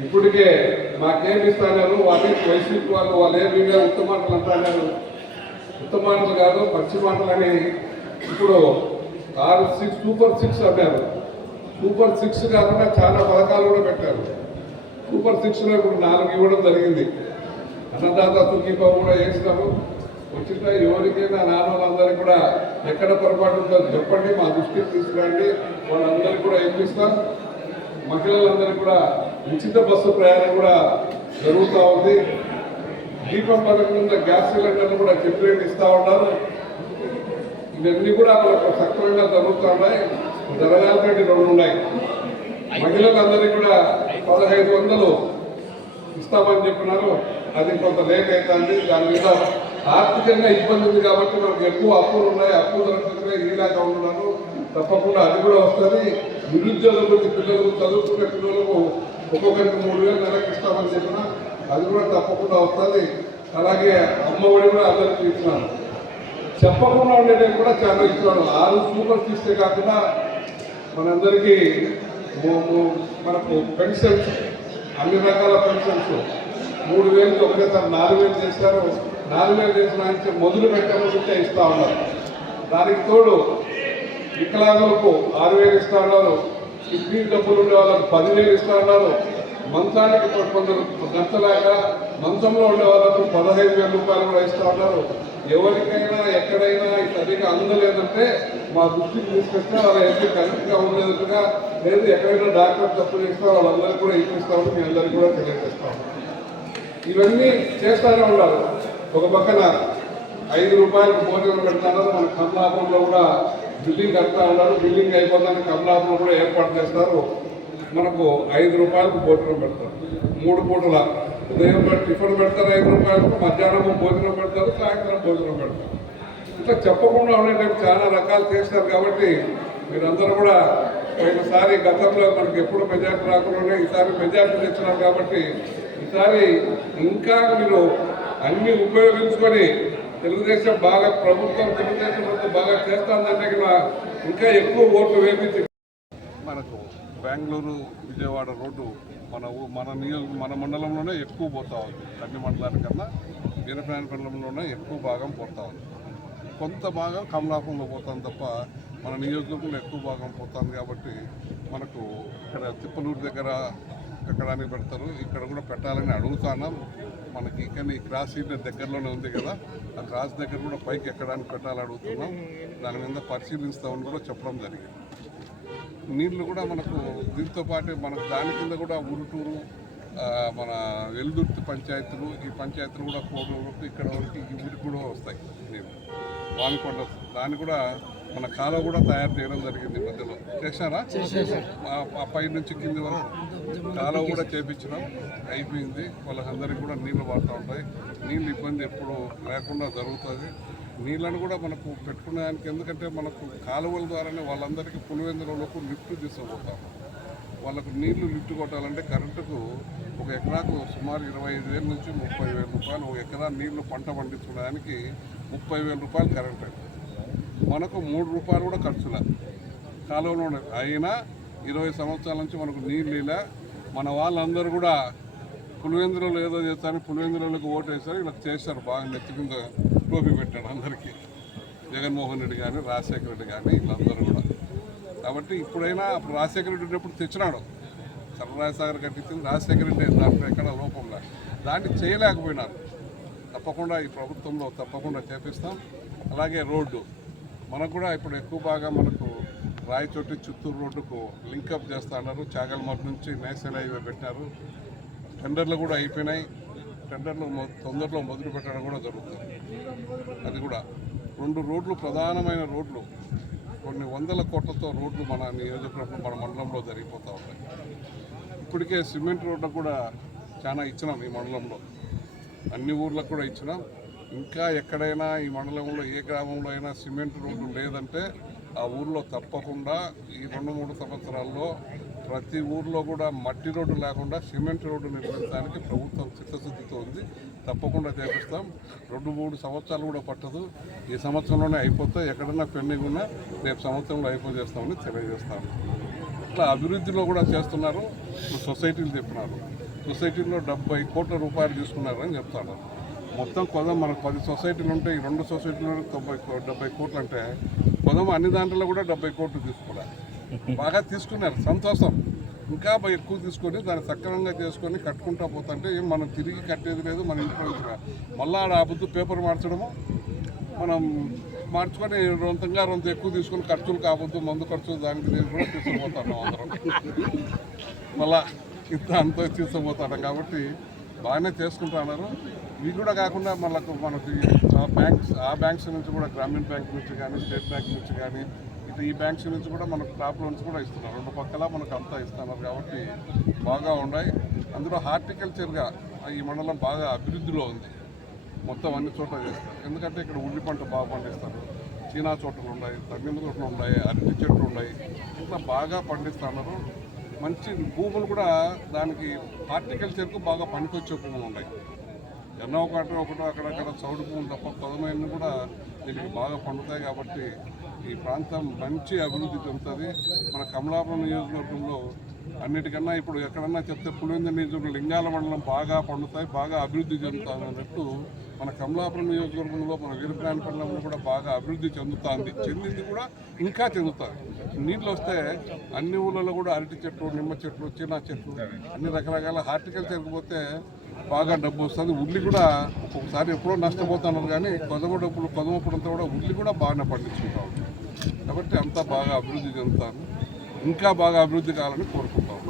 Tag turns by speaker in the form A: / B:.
A: ఇప్పటికే మాకేం ఇస్తున్నారు వాళ్ళే వైసీపీ వాళ్ళు వాళ్ళు ఏమి ఉత్తమ మాటలు అంటున్నారు ఉత్తమ మాటలు కాదు పచ్చి మాటలు అని ఇప్పుడు ఆరు సిక్స్ సూపర్ సిక్స్ అన్నారు. సూపర్ సిక్స్ కాకుండా చాలా పథకాలు కూడా పెట్టారు. సూపర్ సిక్స్లో ఇప్పుడు నాలుగు ఇవ్వడం జరిగింది. అన్నదాత సుఖీపం కూడా వేసినాము ఉచిత ఎవరికైనా నాన్నలందరికీ కూడా ఎక్కడ పొరపాటు ఉందో చెప్పండి మా దృష్టికి తీసుకురండి. వాళ్ళందరికీ కూడా ఇప్పిస్తాం మహిళలందరికీ కూడా ఉచిత బస్సు ప్రయాణం కూడా జరుగుతూ ఉంది. దీపం పథకం గ్యాస్ సిలిండర్లు కూడా చెప్పినట్టు ఇస్తూ ఉన్నారు. ఇవన్నీ కూడా మనకు సక్రమంగా జరుగుతూ ఉన్నాయి. జరగాల్సినవి రెండు ఉన్నాయి. మహిళలందరికీ కూడా పదహైదు వందలు ఇస్తామని చెప్పినారు. అది కొంత లేట్ అవుతుంది. దాని మీద ఆర్థికంగా ఇబ్బంది ఉంది కాబట్టి మనకు ఎక్కువ అప్పులు ఉన్నాయి. అప్పులు దొరకకుండా ఈలాగా ఉన్నాను తప్పకుండా అది కూడా వస్తుంది. నిరుద్యోగులకు పిల్లలకు చదువుకునే పిల్లలకు ఒక్కొక్కరికి మూడు వేలు నెలకు ఇస్తామని చెప్పిన అది కూడా తప్పకుండా వస్తుంది. అలాగే అమ్మఒడి కూడా అందరికీ ఇస్తున్నాను. చెప్పకుండా ఉండేది కూడా చాలా ఇస్తున్నాను. ఆరు సూపర్ తీస్తే కాకుండా మనందరికీ మనకు పెన్షన్స్ అన్ని రకాల పెన్షన్స్. మూడు వేలు ఒకటేసారి నాలుగు వేలు చేశారు. నాలుగు వేలు చేసిన నుంచి మొదలు పెట్టాలంటే ఇస్తా ఉన్నారు. దానికి తోడు వికలాంగులకు ఆరు వేలు ఇస్తా ఉన్నారు కిడ్నీ డబ్బులు ఉండే వాళ్ళకు పదివేలు ఇస్తా ఉన్నారు మంచానికి కొందరు గంటలేక మంచంలో ఉండే వాళ్ళకు పదహైదు వేల రూపాయలు కూడా ఇస్తా ఉన్నారు ఎవరికైనా ఎక్కడైనా ఈ సరిగా అందలేదంటే మా దృష్టికి తీసుకొస్తే వాళ్ళ ఎంపీ కరెక్ట్గా ఉండేట్టుగా లేదు ఎక్కడైనా డాక్టర్ తప్పు చేస్తే వాళ్ళందరికీ కూడా ఇప్పిస్తామని మీ అందరికీ కూడా తెలియజేస్తాము ఇవన్నీ చేస్తానే ఉన్నారు ఒక పక్కన ఐదు రూపాయలకు భోజనం పెడతారు. మన కమలాపురంలో కూడా బిల్డింగ్ కడతా ఉన్నారు. బిల్డింగ్ అయిపోతాను కమలాపురం కూడా ఏర్పాటు చేస్తారు. మనకు ఐదు రూపాయలకు భోజనం పెడతారు. మూడు పూటల ఉదయం టిఫిన్ పెడతారు ఐదు రూపాయలకు మధ్యాహ్నం భోజనం పెడతారు సాయంత్రం భోజనం పెడతారు. ఇట్లా చెప్పకుండా ఉండేటప్పుడు చాలా రకాలు చేస్తారు కాబట్టి మీరందరూ కూడా ఒకసారి గతంలో మనకి ఎప్పుడు మెజార్టీ రాకుండా ఈసారి మెజార్టీ తెచ్చినారు కాబట్టి ఈసారి ఇంకా మీరు అన్ని ఉపయోగించుకొని తెలుగుదేశం బాగా ప్రభుత్వం తెలుగుదేశం ప్రభుత్వం బాగా చేస్తుందంటే ఇంకా ఎక్కువ ఓట్లు వేపించి మనకు బెంగళూరు విజయవాడ రోడ్డు మన ఊ- మన నియోజక మన మండలంలోనే ఎక్కువ పోతా ఉంది. అన్ని మండలానికన్నా వీరప్రాణ మండలంలోనే ఎక్కువ భాగం పోతా ఉంది. కొంత భాగం కమలాపంలో పోతాం తప్ప మన నియోజకవర్గంలో ఎక్కువ భాగం పోతుంది కాబట్టి మనకు ఇక్కడ తిప్పలూరు దగ్గర ఎక్కడానికి పెడతారు. ఇక్కడ కూడా పెట్టాలని అడుగుతున్నాం. మనకి ఇక్కడ ఈ క్రాస్ సీట్ దగ్గరలోనే ఉంది కదా. ఆ క్రాస్ దగ్గర కూడా పైకి ఎక్కడానికి పెట్టాలని అడుగుతున్నాం. దాని మీద పరిశీలిస్తామని కూడా చెప్పడం జరిగింది. నీళ్ళు కూడా మనకు దీంతో పాటు మనకు దాని కింద కూడా ఉరుటూరు మన వెల్దుర్తి పంచాయతీలు ఈ పంచాయతీలు కూడా కోడూరు ఇక్కడ వరకు ఈ ఊరికి కూడా వస్తాయి నీళ్ళు వానకొండ దాన్ని కూడా మన కాలువ కూడా తయారు చేయడం జరిగింది మధ్యలో. చేశారా? ఆ- పై నుంచి కింది వరకు. కాలువ కూడా చేపించినాం. అయిపోయింది. వాళ్ళకందరికీ కూడా నీళ్ళు పడుతూ ఉంటాయి. నీళ్ళు ఇబ్బంది ఎప్పుడు లేకుండా జరుగుతుంది. నీళ్ళను కూడా మనకు పెట్టుకునేదానికి ఎందుకంటే మనకు కాలువల ద్వారానే వాళ్ళందరికీ పులివెందులకు లిఫ్ట్ తీసుకుపోతాం. వాళ్ళకు నీళ్ళు లిఫ్ట్ కొట్టాలంటే కరెంటుకు ఒక ఎకరాకు సుమారు ఇరవై ఐదు వేల నుంచి ముప్పై వేల రూపాయలు ఒక ఎకరా నీళ్ళు పంట పండించుకోవడానికి ముప్పై వేల రూపాయలు కరెంట్. మనకు మూడు రూపాయలు కూడా ఖర్చుల. కాలువలో అయినా ఇరవై సంవత్సరాల నుంచి మనకు నీళ్ళు ఇలా మన వాళ్ళందరూ కూడా పులివెందులలో ఏదో చేస్తారని పులివెందులకు ఓటు వేస్తారు ఇలా చేశారు. బాగా నెత్తి కింద టోపీ పెట్టాడు అందరికీ. జగన్మోహన్ రెడ్డి కానీ రాజశేఖర రెడ్డి కానీ వీళ్ళందరూ కూడా. కాబట్టి ఇప్పుడైనా అప్పుడు రాజశేఖర రెడ్డి ఉన్నప్పుడు తెచ్చినాడు. సర్వరాజసాగర్ కట్టించింది రాజశేఖర రెడ్డి దాంట్లో ఎక్కడ లోపంలా దాన్ని చేయలేకపోయినారు. తప్పకుండా ఈ ప్రభుత్వంలో తప్పకుండా చేపిస్తాం. అలాగే రోడ్డు. మనకు కూడా ఇప్పుడు ఎక్కువ బాగా మనకు రాయచోటి చిత్తూరు రోడ్డుకు లింకప్ చేస్తా ఉన్నారు చాగల్మర్ నుంచి నేషనల్ హైవే పెట్టినారు టెండర్లు కూడా అయిపోయినాయి. టెండర్లు మొ- తొందరలో మొదలు పెట్టడం కూడా జరుగుతుంది. అది కూడా. రెండు రోడ్లు ప్రధానమైన రోడ్లు. కొన్ని వందల కోట్లతో రోడ్లు మన నియోజకవర్గం మన మండలంలో జరిగిపోతూ ఉంటాయి ఇప్పటికే సిమెంట్ రోడ్లు కూడా చాలా ఇచ్చినాం ఈ మండలంలో. అన్ని ఊర్లకు కూడా ఇచ్చినాం. ఇంకా ఎక్కడైనా ఈ మండలంలో ఏ గ్రామంలో అయినా సిమెంట్ రోడ్డు లేదంటే ఆ ఊర్లో తప్పకుండా ఈ రెండు మూడు సంవత్సరాల్లో ప్రతి ఊర్లో కూడా మట్టి రోడ్డు లేకుండా సిమెంట్ రోడ్డు నిర్మించడానికి ప్రభుత్వం చిత్తశుద్ధితో ఉంది. తప్పకుండా చేపిస్తాం. రెండు మూడు సంవత్సరాలు కూడా పట్టదు. ఈ సంవత్సరంలోనే అయిపోతే ఎక్కడన్నా పెండింగ్ ఉన్నా రేపు సంవత్సరంలో అయిపోజేస్తామని తెలియజేస్తాము ఇట్లా అభివృద్ధిలో కూడా చేస్తున్నారు. సొసైటీలు చెప్పినారు. సొసైటీలో డెబ్బై కోట్ల రూపాయలు తీసుకున్నారని చెప్తాను. మొత్తం కొదం మనకు పది సొసైటీలు ఉంటే ఈ రెండు సొసైటీలు తొంభై కో- డెబ్బై కోట్లు అంటే కొదం అన్ని దాంట్లో కూడా డెబ్బై కోట్లు తీసుకున్నారు బాగా తీసుకున్నారు సంతోషం. ఇంకా ఎక్కువ తీసుకొని దాన్ని సక్రమంగా చేసుకొని కట్టుకుంటా పోతుంటే ఏం మనం తిరిగి కట్టేది లేదు మన ఇంట్లో మళ్ళీ ఆడ ఆ పేపర్ మార్చడము మనం మార్చుకొని రొంతంగా రొంత ఎక్కువ తీసుకొని ఖర్చులు కావద్దు మందు ఖర్చు దానికి దీనికి కూడా తీసుకుపోతాం అందరం. మళ్ళా ఇంత అంత తీసుకుపోతాడు కాబట్టి బాగానే చేసుకుంటున్నారు ఇవి కూడా కాకుండా మనకు మనకి ఆ బ్యాంక్స్ ఆ బ్యాంక్స్ నుంచి కూడా గ్రామీణ బ్యాంక్ నుంచి కానీ స్టేట్ బ్యాంక్ నుంచి కానీ ఇటు ఈ బ్యాంక్స్ నుంచి కూడా మనకు టాప్ లోన్స్ కూడా ఇస్తున్నారు. రెండు పక్కల మనకు అంతా ఇస్తున్నారు కాబట్టి బాగా ఉన్నాయి. అందులో హార్టికల్చర్గా ఈ మండలం బాగా అభివృద్ధిలో ఉంది. మొత్తం అన్ని చోట్ల చేస్తారు. ఎందుకంటే ఇక్కడ ఉల్లి పంట బాగా పండిస్తారు. చీనా చోటలు ఉన్నాయి తగ్గిన చోట్లు ఉన్నాయి అరటి చెట్లు ఉన్నాయి. ఇట్లా బాగా పండిస్తున్నారు. మంచి భూములు కూడా దానికి హార్టికల్చర్కు బాగా పనికొచ్చే భూములు ఉన్నాయి. ఎన్నో ఒకటి ఒకటో అక్కడక్కడ చౌడు పువ్వులు తప్ప పదమైన కూడా దీనికి బాగా పండుతాయి కాబట్టి ఈ ప్రాంతం మంచి అభివృద్ధి చెందుతుంది. మన కమలాపురం నియోజకవర్గంలో అన్నిటికన్నా ఇప్పుడు ఎక్కడన్నా చెప్తే పులివెందు నియోజకవర్గం లింగాల మండలం బాగా పండుతాయి బాగా అభివృద్ధి చెందుతుంది అన్నట్టు మన కమలాపురం నియోజకవర్గంలో మన వీరప్రాణపల్లంలో కూడా బాగా అభివృద్ధి చెందుతుంది. చెందింది కూడా ఇంకా చెందుతుంది నీళ్ళు వస్తే అన్ని ఊళ్ళలో కూడా అరటి చెట్లు నిమ్మ చెట్లు చిన్న చెట్లు అన్ని రకరకాల హార్టికల్చర్కి పోతే బాగా డబ్బు వస్తుంది. ఉల్లి కూడా ఒక్కొక్కసారి ఎప్పుడో నష్టపోతున్నారు కానీ కొదమ డబ్బులు కొదమప్పుడంతా కూడా ఉల్లి కూడా బాగానే పండించుకుంటా ఉంటాం కాబట్టి అంతా బాగా అభివృద్ధి చెందుతాను. ఇంకా బాగా అభివృద్ధి కావాలని కోరుకుంటాం